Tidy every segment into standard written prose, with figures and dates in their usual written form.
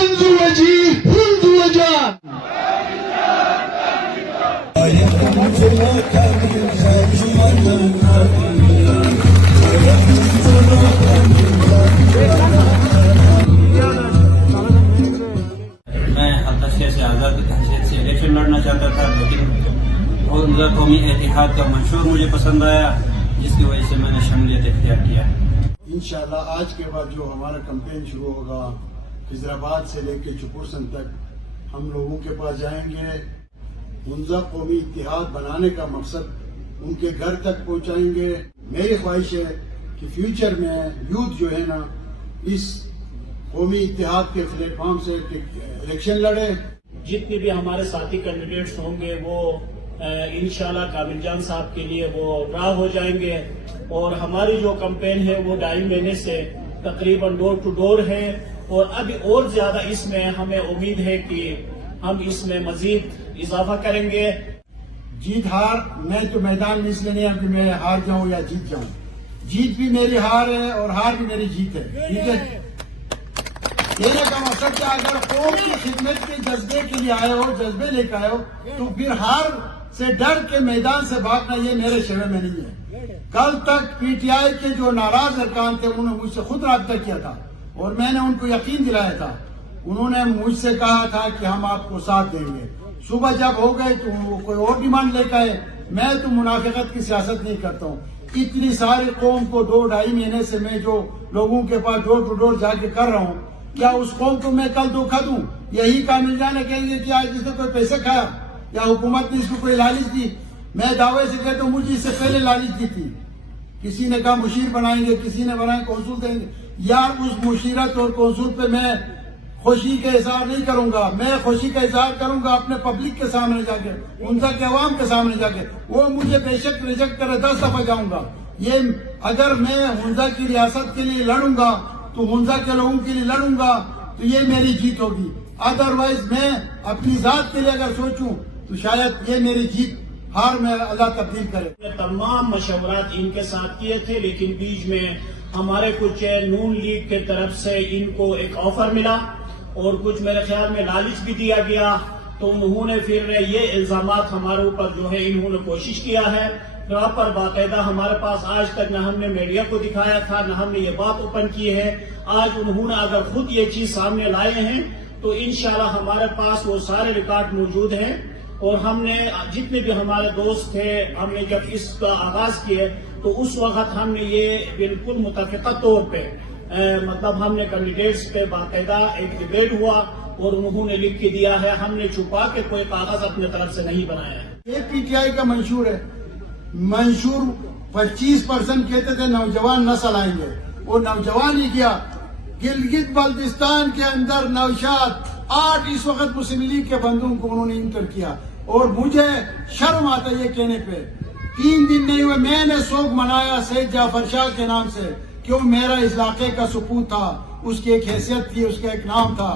منذ وجيه منذ وجان. میں حتیہ سے آزاد کی حیثیت سے الیکشن لڑنا چاہتا تھا، لیکن اور قومی اتحاد کا منشور مجھے پسند آیا، جس کی وجہ سے میں نے شمولیت اختیار کیا. انشاءاللہ آج کے بعد جو ہمارا کمپین شروع ہوگا حیدرآباد سے لے کے چپورسن تک ہم لوگوں کے پاس جائیں گے. منزہ قومی اتحاد بنانے کا مقصد ان کے گھر تک پہنچائیں گے. میری خواہش ہے کہ فیوچر میں یوتھ جو ہے نا اس قومی اتحاد کے پلیٹ فارم سے الیکشن لڑے. جتنے بھی ہمارے ساتھی کینڈیڈیٹس ہوں گے وہ انشاءاللہ کامل جان صاحب کے لیے وہ راہ ہو جائیں گے. اور ہماری جو کمپین ہے وہ 2.5 مہینے سے تقریباً ڈور ٹو ڈور ہے، اور ابھی اور زیادہ اس میں ہمیں امید ہے کہ ہم اس میں مزید اضافہ کریں گے. جیت ہار میں تو میدان میں اس لیے نہیں کہ میں ہار جاؤں یا جیت جاؤں. جیت بھی میری ہار ہے اور ہار بھی میری جیت ہے. ٹھیک ہے، کہنے کا مقصد کہ اگر قوم کی خدمت کے جذبے کے لیے آئے ہو، جذبے لے کے آئے ہو، تو پھر ہار سے ڈر کے میدان سے بھاگنا یہ میرے شعبے میں نہیں ہے. کل تک پی ٹی آئی کے جو ناراض ارکان تھے انہوں نے مجھ سے خود رابطہ کیا تھا اور میں نے ان کو یقین دلایا تھا. انہوں نے مجھ سے کہا تھا کہ ہم آپ کو ساتھ دیں گے. صبح جب ہو گئے تو وہ کوئی اور ڈیمانڈ لے کے آئے. میں تو منافقت کی سیاست نہیں کرتا ہوں. اتنی ساری قوم کو 2.5 مہینے سے میں جو لوگوں کے پاس ڈور ٹو ڈور جا کے کر رہا ہوں، کیا اس قوم کو میں کل دھوکہ دوں؟ یہی کامل جانے کہیں گے کہ آج اس نے کوئی پیسے کھایا یا حکومت نے اس کو کوئی لالچ دی. میں دعوے سے کہتا ہوں مجھے اس سے پہلے لالچ دی تھی. کسی نے کہا مشیر بنائیں گے، کسی نے بنائے قونصل دیں گے. یار اس مشیرت اور قونصل پہ میں خوشی کا اظہار نہیں کروں گا. میں خوشی کا اظہار کروں گا اپنے پبلک کے سامنے جا کے، منزہ کے عوام کے سامنے جا کے. وہ مجھے بے شک ریجیکٹ کرے 10 دفعہ جاؤں گا. یہ اگر میں منزہ کی ریاست کے لیے لڑوں گا تو منزہ کے لوگوں کے لیے لڑوں گا تو یہ میری جیت ہوگی. ادروائز میں اپنی ذات کے لیے اگر سوچوں تو شاید یہ میری جیت ہار میں اللہ تبدیل کرے. تمام مشورات ان کے ساتھ کیے تھے، لیکن بیچ میں ہمارے کچھ نون لیگ کے طرف سے ان کو ایک آفر ملا اور کچھ میرے خیال میں لالچ بھی دیا گیا. تو انہوں نے پھر یہ الزامات ہمارے اوپر جو ہے انہوں نے کوشش کیا ہے. یہاں پر باقاعدہ ہمارے پاس آج تک نہ ہم نے میڈیا کو دکھایا تھا، نہ ہم نے یہ بات اوپن کی ہے. آج انہوں نے اگر خود یہ چیز سامنے لائے ہیں تو انشاءاللہ ہمارے پاس وہ سارے ریکارڈ موجود ہیں. اور ہم نے جتنے بھی ہمارے دوست تھے، ہم نے جب اس کا آغاز کیے تو اس وقت ہم نے یہ بالکل متفقہ طور پہ مطلب ہم نے کینڈیڈیٹس پہ باقاعدہ ایک ڈیبیٹ ہوا اور انہوں نے لکھ کے دیا ہے. ہم نے چھپا کے کوئی کاغذ اپنے طرف سے نہیں بنایا ہے. یہ پی ٹی آئی کا منشور ہے. منشور 25% کہتے تھے نوجوان نسل آئیں گے، اور نوجوان ہی کیا. گلگت بلتستان کے اندر نوشاد 8 اس وقت مسلم لیگ کے بندوں کو انہوں نے انٹر کیا. اور مجھے شرم آتا ہے یہ کہنے پہ. 3 دن نہیں ہوئے میں نے سوگ منایا سید جعفر شاہ کے نام سے، کیوں میرا اس علاقے کا سپوت تھا، اس کی ایک حیثیت تھی، اس کا ایک نام تھا.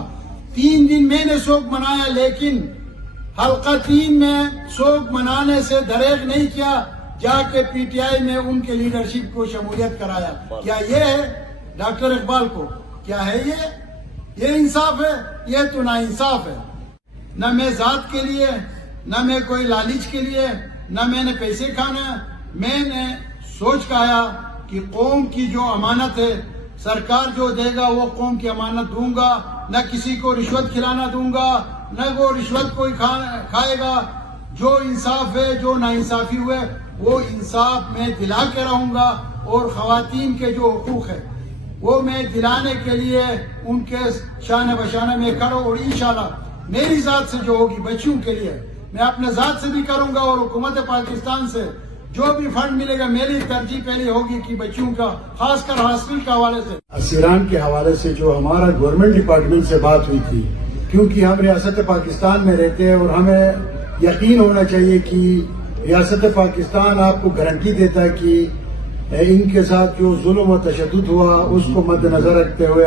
3 دن میں نے سوگ منایا، لیکن حلقہ 3 میں سوگ منانے سے دریغ نہیں کیا، جا کے پی ٹی آئی میں ان کے لیڈرشپ کو شمولیت کرایا. کیا یہ ہے ڈاکٹر اقبال کو؟ کیا ہے یہ انصاف ہے؟ یہ تو نا انصاف ہے. نہ میں ذات کے لیے، نہ میں کوئی لالچ کے لیے، نہ میں نے پیسے کھانا. میں نے سوچ کے آیا کہ قوم کی جو امانت ہے، سرکار جو دے گا وہ قوم کی امانت دوں گا. نہ کسی کو رشوت کھلانا دوں گا، نہ وہ رشوت کوئی کھائے گا. جو انصاف ہے، جو نا انصافی ہوئے وہ انصاف میں دلا کے رہوں گا. اور خواتین کے جو حقوق ہے وہ میں دلانے کے لیے ان کے شانہ بشانہ میں کھڑا. اور انشاءاللہ میری ذات سے جو ہوگی بچیوں کے لیے میں اپنے ذات سے بھی کروں گا، اور حکومت پاکستان سے جو بھی فنڈ ملے گا میری ترجیح پہلے ہوگی کہ بچیوں کا، خاص کر ہاسپٹل کے حوالے سے، اسیران کے حوالے سے جو ہمارا گورنمنٹ ڈپارٹمنٹ سے بات ہوئی تھی. کیونکہ ہم ریاست پاکستان میں رہتے ہیں اور ہمیں یقین ہونا چاہیے کہ ریاست پاکستان آپ کو گارنٹی دیتا ہے کہ ان کے ساتھ جو ظلم و تشدد ہوا اس کو مد نظر رکھتے ہوئے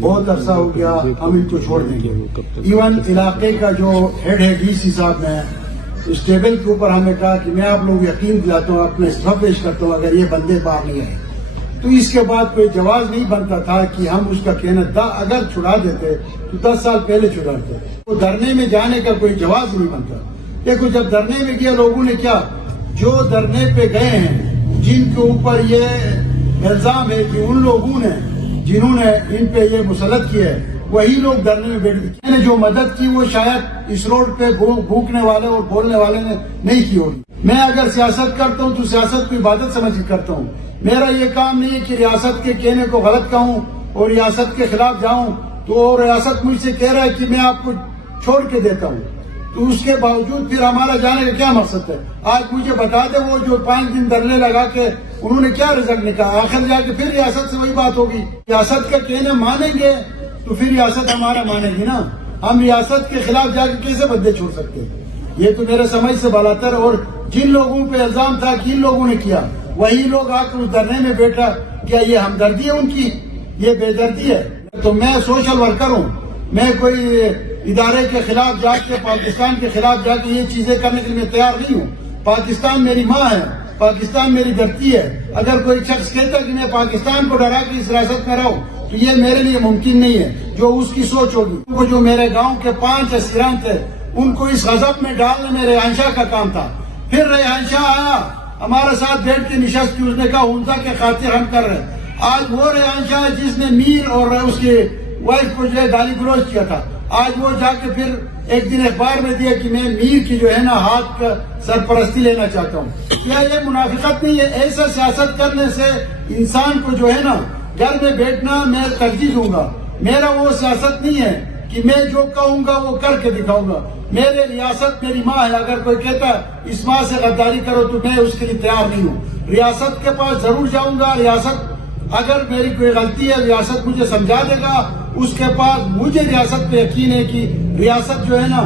بہت عرصہ ہو گیا، ہم ان کو چھوڑ دیں گے. ایون علاقے کا جو ہیڈ ہے ڈی سی صاحب نے اس ٹیبل کے اوپر ہمیں کہا کہ میں آپ لوگ یقین دلاتا ہوں، اپنا استعفا پیش کرتا ہوں اگر یہ بندے باہر نہیں آئے. تو اس کے بعد کوئی جواز نہیں بنتا تھا کہ ہم اس کا کہنا اگر چھڑا دیتے تو 10 سال پہلے چھڑاتے. تو دھرنے میں جانے کا کوئی جواز نہیں بنتا. دیکھو جب دھرنے میں گیا لوگوں نے کیا, جو دھرنے پہ گئے ہیں جن کے اوپر یہ الزام ہے کہ ان لوگوں نے جنہوں نے ان پہ یہ مسلط کیا ہے وہی لوگ دھرنے میں بیٹھ گئے. میں نے جو مدد کی وہ شاید اس روڈ پہ بھوکنے والے اور بولنے والے نے نہیں کی ہوگی. میں اگر سیاست کرتا ہوں تو سیاست کو عبادت سمجھ کر کرتا ہوں. میرا یہ کام نہیں ہے کہ ریاست کے کہنے کو غلط کہوں اور ریاست کے خلاف جاؤں تو ریاست مجھ سے کہہ رہا ہے کہ میں آپ کو چھوڑ کے دیتا ہوں, تو اس کے باوجود پھر ہمارا جانے کا کیا مقصد ہے؟ آج مجھے بتا دے وہ جو 5 دن دھرنے لگا کے انہوں نے کیا رزلٹ نکالا؟ آخر جا کے پھر ریاست سے وہی بات ہوگی. ریاست کا کہنے مانیں گے تو پھر ریاست ہمارا مانے گی نا. ہم ریاست کے خلاف جا کے کیسے بدلے چھوڑ سکتے ہیں؟ یہ تو میرے سمجھ سے بالاتر. اور جن لوگوں پہ الزام تھا کہ ان لوگوں نے کیا وہی لوگ آ کے اس دھرنے میں بیٹھا, کیا یہ ہمدردی ہے ان کی؟ یہ بے دردی ہے. تو میں سوشل ورکر ہوں, میں کوئی ادارے کے خلاف جا کے پاکستان کے خلاف جا کے یہ چیزیں کرنے کے لیے میں تیار نہیں ہوں. پاکستان میری ماں ہے, پاکستان میری دھرتی ہے. اگر کوئی شخص کہتا کہ میں پاکستان کو ڈرا کے اس ریاست میں رہوں تو یہ میرے لیے ممکن نہیں ہے. جو اس کی سوچ ہوگی. وہ جو میرے گاؤں کے 5 اسیران تھے ان کو اس غضب میں ڈالنے میں ریحان شاہ کا کام تھا. پھر ریحان شاہ آیا ہمارے ساتھ بیٹھ کے نشست کی, اس نے کہا ہنزا کے خاطر ہم کر رہے ہیں. آج وہ ریحان شاہ ہے جس نے میر اور اس کی وائف کو جو ہے گالی گلوچ کیا تھا, آج وہ جا کے پھر ایک دن اخبار میں دیا کہ میں میر کی جو ہے نا ہاتھ کا سرپرستی لینا چاہتا ہوں. کیا یہ منافقت نہیں ہے؟ ایسا سیاست کرنے سے انسان کو جو ہے نا گھر میں بیٹھنا میں ترجیح دوں گا. میرا وہ سیاست نہیں ہے کہ میں جو کہوں گا وہ کر کے دکھاؤں گا. میرے ریاست میری ماں ہے. اگر کوئی کہتا ہے اس ماں سے غداری کرو تو میں اس کے لیے تیار نہیں ہوں. ریاست کے پاس ضرور جاؤں گا. ریاست اگر میری کوئی غلطی ہے ریاست مجھے سمجھا دے گا. اس کے بعد مجھے ریاست پہ یقین ہے کہ ریاست جو ہے نا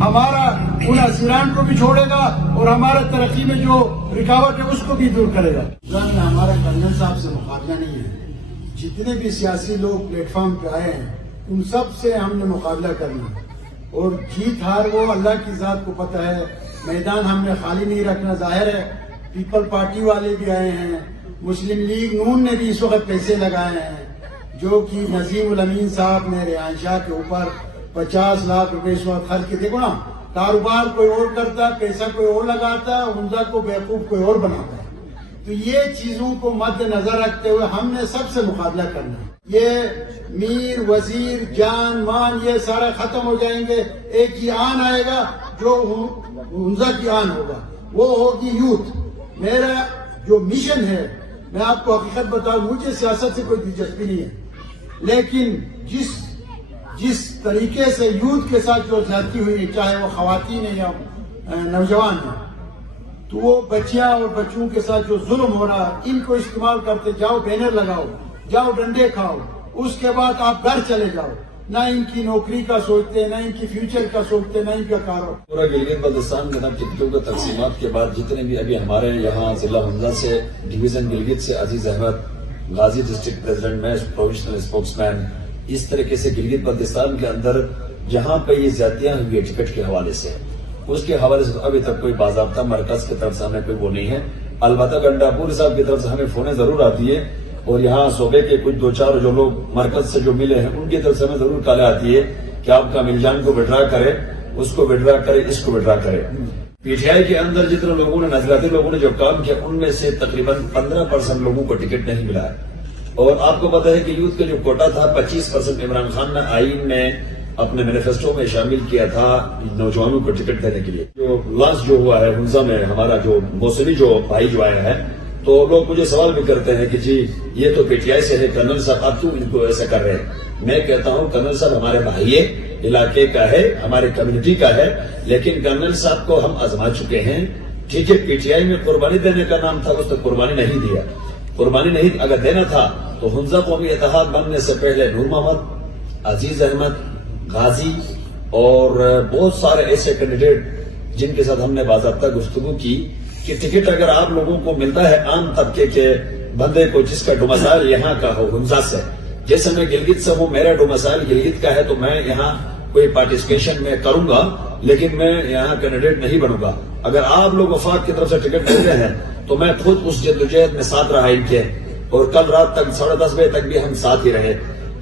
ہمارا ان اسیران کو بھی چھوڑے گا اور ہمارے ترقی میں جو رکاوٹ ہے اس کو بھی دور کرے گا. ہمارا کرنل صاحب سے مقابلہ نہیں ہے. جتنے بھی سیاسی لوگ پلیٹ فارم پہ آئے ہیں ان سب سے ہم نے مقابلہ کرنا ہے. اور جیت ہار وہ اللہ کی ذات کو پتہ ہے. میدان ہم نے خالی نہیں رکھنا. ظاہر ہے پیپل پارٹی والے بھی آئے ہیں, مسلم لیگ نون نے بھی اس وقت پیسے لگائے ہیں, جو کہ نظیم الامین صاحب نے ریحان شاہ کے اوپر 50 لاکھ روپے اس وقت خرچ کے. دیکھو نا, کاروبار کوئی اور کرتا ہے, پیسہ کوئی اور لگاتا ہے, ہنزا کو بیوقوف کوئی اور بناتا ہے. تو یہ چیزوں کو مد نظر رکھتے ہوئے ہم نے سب سے مقابلہ کرنا ہے. یہ میر وزیر جان مان یہ سارے ختم ہو جائیں گے. ایک ہی آن آئے گا جو ہنزا کی آن ہوگا, وہ ہوگی یوتھ. میرا جو مشن ہے, میں آپ کو حقیقت بتاؤں, مجھے سیاست سے کوئی دلچسپی نہیں ہے, لیکن جس طریقے سے یوتھ کے ساتھ جو زیادتی ہوئی ہے, چاہے وہ خواتین ہیں یا نوجوان ہیں, تو وہ بچیاں اور بچوں کے ساتھ جو ظلم ہو رہا ان کو استعمال کرتے جاؤ, بینر لگاؤ, جاؤ ڈنڈے کھاؤ, اس کے بعد آپ گھر چلے جاؤ. نہ ان کی نوکری کا سوچتے, نہ ان کی فیوچر کا سوچتے, نہ ان کا کاروبار. پورا گلگت بلتستان میں ٹکٹوں کا تقسیمات کے بعد جتنے بھی ابھی ہمارے یہاں ضلع ہنزا سے ڈویژن گلگت سے عزیز احمد, غازی ڈسٹرکٹ پریزیڈنٹ, میں پروفیشنل اسپوکس مین, اس طریقے سے گلگت بلتستان کے اندر جہاں پہ یہ زیادتیاں ہوئی ہے ٹکٹ کے حوالے سے, اس کے حوالے سے ابھی تک کوئی باضابطہ مرکز کی طرف سے ہمیں کوئی وہ نہیں ہے. البتہ گنڈاپور صاحب کی طرف سے ہمیں فونیں ضرور آتی ہے, اور یہاں صوبے کے کچھ 2-4 جو لوگ مرکز سے جو ملے ہیں ان کی طرف سے ہمیں ضرور کالیں آتی ہے کہ آپ کا ملجان کو وڈرا کرے, اس کو وڈرا کرے, اس کو وڈرا کرے. پی ٹی آئی کے اندر جتنے لوگوں نے, نظریاتی لوگوں نے جو کام کیا ان میں سے تقریباً 15% لوگوں کو ٹکٹ نہیں ملا ہے. اور آپ کو پتا ہے کہ یوتھ کا جو کوٹا تھا 25% عمران خان نے آئین میں اپنے مینیفیسٹو میں شامل کیا تھا نوجوانوں کو ٹکٹ دینے کے لیے. جو لانچ جو ہوا ہے ہنزا میں ہمارا جو موسمی جو بھائی جو آیا ہے, تو لوگ مجھے سوال بھی کرتے ہیں کہ جی یہ تو پی ٹی آئی سے ہے, کرنل صاحب آپ کیوں ان کو ایسا کر رہے ہیں؟ میں کہتا ہوں کرنل صاحب ہمارے بھائی ہے, علاقے کا ہے, ہمارے کمیونٹی کا ہے, لیکن کرنل صاحب کو ہم آزما چکے ہیں. ٹھیک ہے, پی ٹی آئی میں قربانی دینے کا نام تھا, اس نے قربانی نہیں دیا. قربانی نہیں اگر دینا تھا تو ہنزا قومی اتحاد بننے سے پہلے نور محمد, عزیز احمد, غازی اور بہت سارے ایسے کینڈیڈیٹ جن کے ساتھ ہم نے باضابطہ گفتگو کی کہ ٹکٹ اگر آپ لوگوں کو ملتا ہے عام طبقے کے بندے کو جس کا ڈومسائل یہاں کا ہو ہنزا سے, جیسے میں گلگت سے ہوں, میرا ڈومسائل گلگت کا ہے, تو میں یہاں کوئی پارٹیسپیشن میں کروں گا, لیکن میں یہاں کینڈیڈیٹ نہیں بنوں گا. اگر آپ لوگ وفاق کی طرف سے ٹکٹ دیتے ہیں تو میں خود اس جدوجہد میں ساتھ رہا ان کے, اور کل رات تک 10:30 بجے تک بھی ہم ساتھ ہی رہے.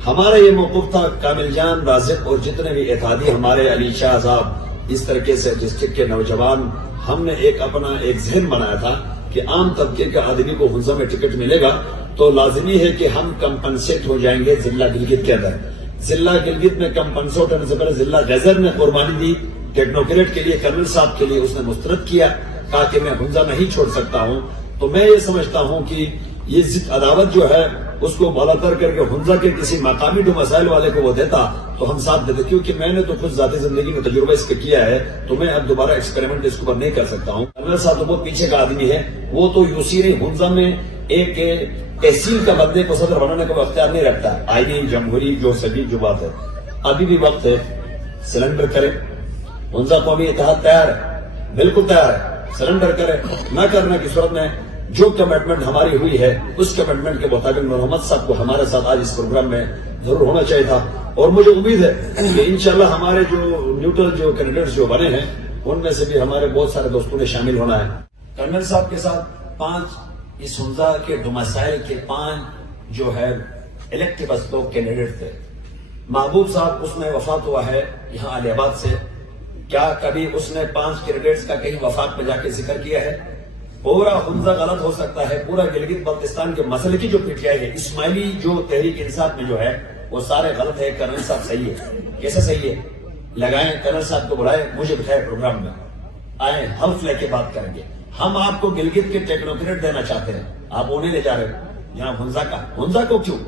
ہمارا یہ موقف تھا کامل جان، رازق اور جتنے بھی اتحادی ہمارے علی شاہ صاحب اس طریقے سے ڈسٹرکٹ کے نوجوان، ہم نے اپنا ایک ذہن بنایا تھا کہ عام طبقے کے آدمی کو ہنزا میں ٹکٹ ملے گا تو لازمی ہے کہ ہم کمپنسیٹ ہو جائیں گے ضلع گلگت کے اندر. ضلع گلگت میں کمپنسیٹ ہونے سے پہلے ضلع غیظر نے قربانی دی ٹیکنوکریٹ کے لیے، کرنل صاحب کے لیے اس نے مسترد کیا، کہا کہ میں ہنزا نہیں چھوڑ سکتا ہوں. تو میں یہ سمجھتا ہوں کہ یہ ضد عداوت جو ہے اس کو بالاتر کر کے ہنزا کے کسی مقامی مسائل والے کو وہ دیتا تو ہم ساتھ دیتے، کیونکہ میں نے تو خود ذاتی زندگی میں تجربہ اس کا کیا ہے، تو میں اب دوبارہ ایکسپیریمنٹ اس کے اوپر نہیں کر سکتا ہوں. کرنل صاحب تو بہت پیچھے کا آدمی ہے، وہ تو یوسی نہیں، ہنزا میں ایک تحصیل کا بندے کو صدر بنانے کا اختیار نہیں رکھتا. آئینی جمہوری جو سبھی جو بات ہے، ابھی بھی وقت ہے، سرنڈر کرے. ہنزا قومی اتحاد تیار ہے، بالکل تیار ہے، سرنڈر کرے. نہ کرنے کی صورت میں جو کمٹمنٹ ہماری ہوئی ہے اس کمٹمنٹ کے مطابق محمد صاحب کو ہمارے ساتھ آج اس پروگرام میں ضرور ہونا چاہیے تھا. اور مجھے امید ہے کہ انشاءاللہ ہمارے جو نیوٹرل جو کینڈیڈیٹس جو بنے ہیں ان میں سے بھی ہمارے بہت سارے دوستوں نے شامل ہونا ہے. کرنل صاحب کے ساتھ 5 اس ہنزا کے ڈومسائل کے 5 جو ہے الیکٹیو لوگ کینڈیڈیٹ تھے. محبوب صاحب اس میں وفات ہوا ہے یہاں علی آباد سے. کیا کبھی اس نے 5 کینڈیڈیٹس کا کہیں وفات پہ جا کے ذکر کیا ہے؟ پورا ہنزا غلط ہو سکتا ہے، پورا گلگت بلتستان کے مسئلے کی جو پی ٹی آئی ہے، اسماعیلی جو تحریک انصاف میں جو ہے وہ سارے غلط ہے. کرنل صاحب صحیح ہے. کیسے صحیح ہے؟ لگائیں، کرنل صاحب کو بلائے، مجھے بٹھائے پروگرام میں، آئیں حلف لے کے بات کریں گے. ہم آپ کو گلگت کے ٹیکنوکریٹ دینا چاہتے ہیں، آپ انہیں لے جا رہے ہیں جناب ہنزا کا. ہنزا کو کیوں؟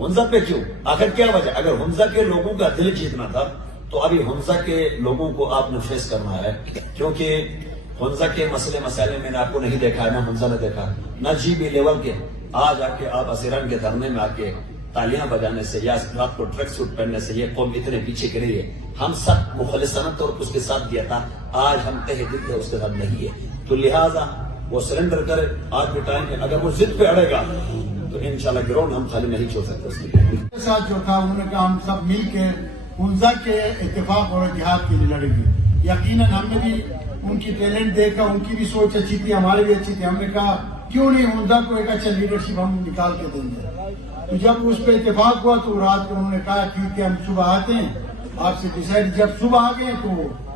ہنزا پہ کیوں؟ آخر کیا وجہ؟ اگر ہنزا کے لوگوں کا دل جیتنا تھا تو ابھی ہنزا کے لوگوں کو آپ نے فیس کرنا ہے. کیونکہ ہنزا کے مسائل میں نے آپ کو نہیں دیکھا ہے، نہ ہنزا نے دیکھا، نہ جی بی لیول کے. آج آ کے آپ اسیران کے دھرنے میں آ کے تالیاں بجانے سے یا رات کو ٹریک سوٹ پہننے سے یہ قوم اتنے پیچھے کے رہی ہے. ہم سب مخلصانہ طور پر اس کے ساتھ دیا تھا، آج ہم تہ دل سے اس کے ساتھ نہیں ہے. تو لہٰذا وہ سرنڈر کرے، آج بھی ٹائم ہے. اگر وہ ضد پہ اڑے گا تو انشاءاللہ گراؤنڈ ہم خالی نہیں چھوڑ سکتے. اس کے ساتھ جو تھا انہوں نے کہا ہم سب مل کے ہنزا کے اتفاق اور اتحاد کے لیے لڑیں گے. یقیناً ہم نے بھی ان کی ٹیلنٹ دیکھا، ان کی بھی سوچ اچھی تھی، ہماری بھی اچھی تھی. ہم نے کہا کیوں نہیں ہنزا کو ایک اچھا لیڈرشپ ہم نکال کے دیں گے. تو جب اس پہ اتفاق ہوا تو رات کو انہوں نے کہا ٹھیک ہے ہم صبح آتے ہیں آپ سے ڈیسائڈ. جب صبح آ گئے تو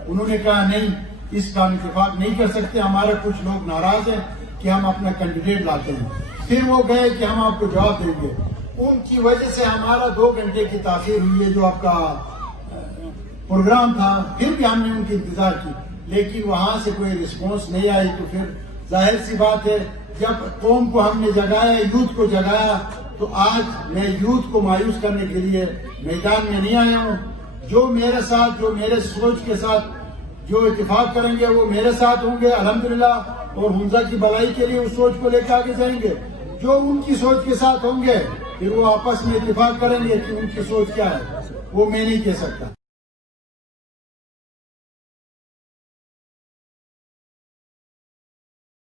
انہوں نے کہا نہیں، اس کا ہم اتفاق نہیں کر سکتے، ہمارے کچھ لوگ ناراض ہیں کہ ہم اپنا کینڈیڈیٹ لاتے ہیں. پھر وہ گئے کہ ہم آپ کو جواب دیں گے. ان کی وجہ سے ہمارا 2 گھنٹے کی تاخیر ہوئی ہے جو آپ کا پروگرام تھا. پھر بھی ہم نے ان کی انتظار کی لیکن وہاں سے کوئی رسپانس نہیں آئی. تو پھر ظاہر سی بات ہے جب قوم کو ہم نے جگایا، یوتھ کو جگایا، تو آج میں یوتھ کو مایوس کرنے کے لیے میدان میں نہیں آیا ہوں. جو میرے ساتھ، جو میرے سوچ کے ساتھ جو اتفاق کریں گے وہ میرے ساتھ ہوں گے الحمدللہ، اور ہنزا کی بھلائی کے لیے اس سوچ کو لے کے آگے جائیں گے. جو ان کی سوچ کے ساتھ ہوں گے پھر وہ آپس میں اتفاق کریں گے کہ ان کی سوچ کیا ہے وہ میں نہیں کہہ سکتا.